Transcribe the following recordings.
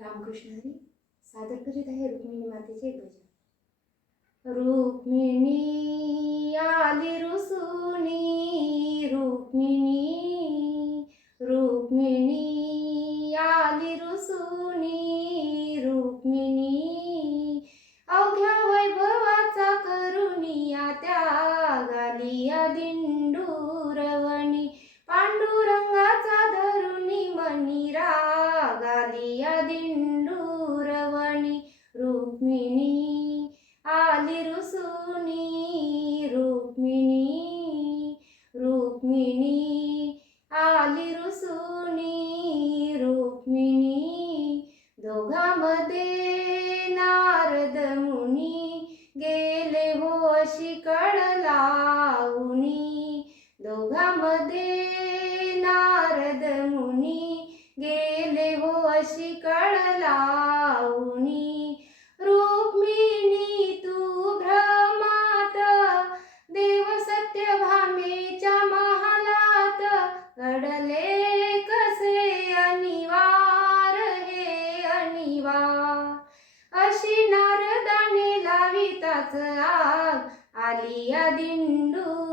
रामकृष्णाने सादर करीत आहे रुक्मिणी मातेचे भजन. रुक्मिणी आली रुसुनी रुक्मिणी रुक्मिणी आली रुसुनी रुक्मिणी. अवघ्या वैभवाचा करुणी त्या गालिया दिन पांडुरंगाचा धरुणी मनीरा गालिया दिंडूरवणी रुक्मिणी आली रुसुनी रुक्मिणी कशी हो अशी रुक्मिणी तू भ्रमात. देव सत्य भामेच्या महालात. घडले कसे अनिवार? हे अनिवा. अशी नारदाने लाविताच आग. आली या दिंडू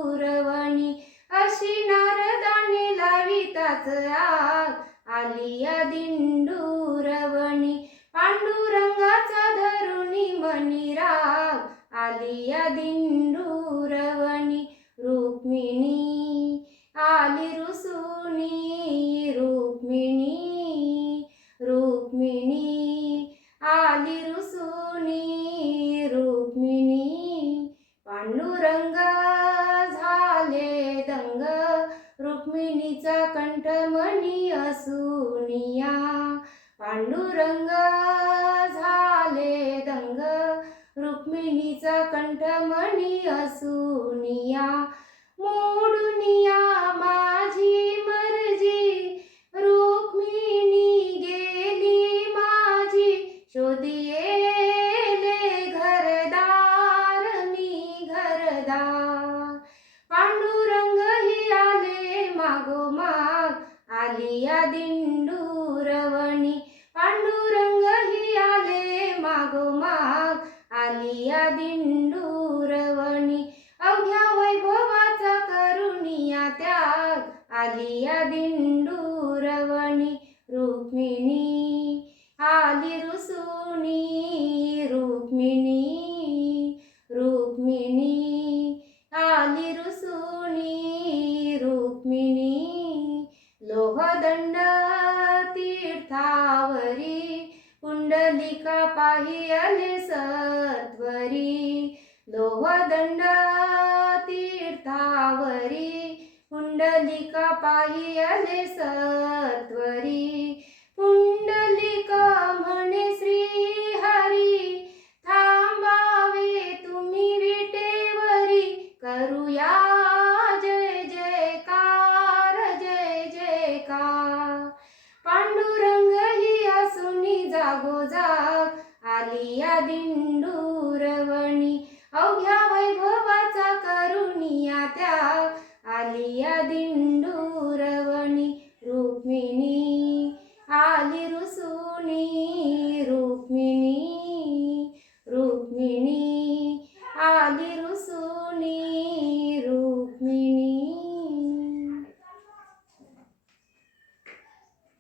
अशी नारदाने लाविताच आग आली या दिंडूरवणी पांडुरंगाचा धरुणी मनी राग आली या दिंडूरवणी रुक्मिणी आली रुसुनी रुक्मिणी रुक्मिणी आली रुसुनी रुक्मिणी पांडुरंगा रुक्मिणीचा कंठमणी असुनिया. पांडुरंग झाले दंग. रुक्मिणीचा कंठमणी असुनिया. मोडुनिया माझी मर्जी. रुक्मिणी गेली माझी. शोधिये घरदार मी घरदार पांडुरंग ही आले आलिया दिंडूरवणी पांडुरंग ही आले मागोमाग आलिया दिंडूरवणी अवघ्या वैभवाचा करुणिया त्याग. आलिया दिंडूरवणी रुक्मिणी आली रुसुणी रुक्मिणी. पुंडलिका पाहियले सत्वरी लोहदंड तीर्थावरी पुंडलिका पाहियले सत्वरी पुंडलिका म्हणे श्री हरी थांबावे तुम्ही विटेवरी करूया जय जयकार जय जयकार. पांडुरंग असुनी जागोजाग आली या दिंडूरवणी अवघ्या वैभव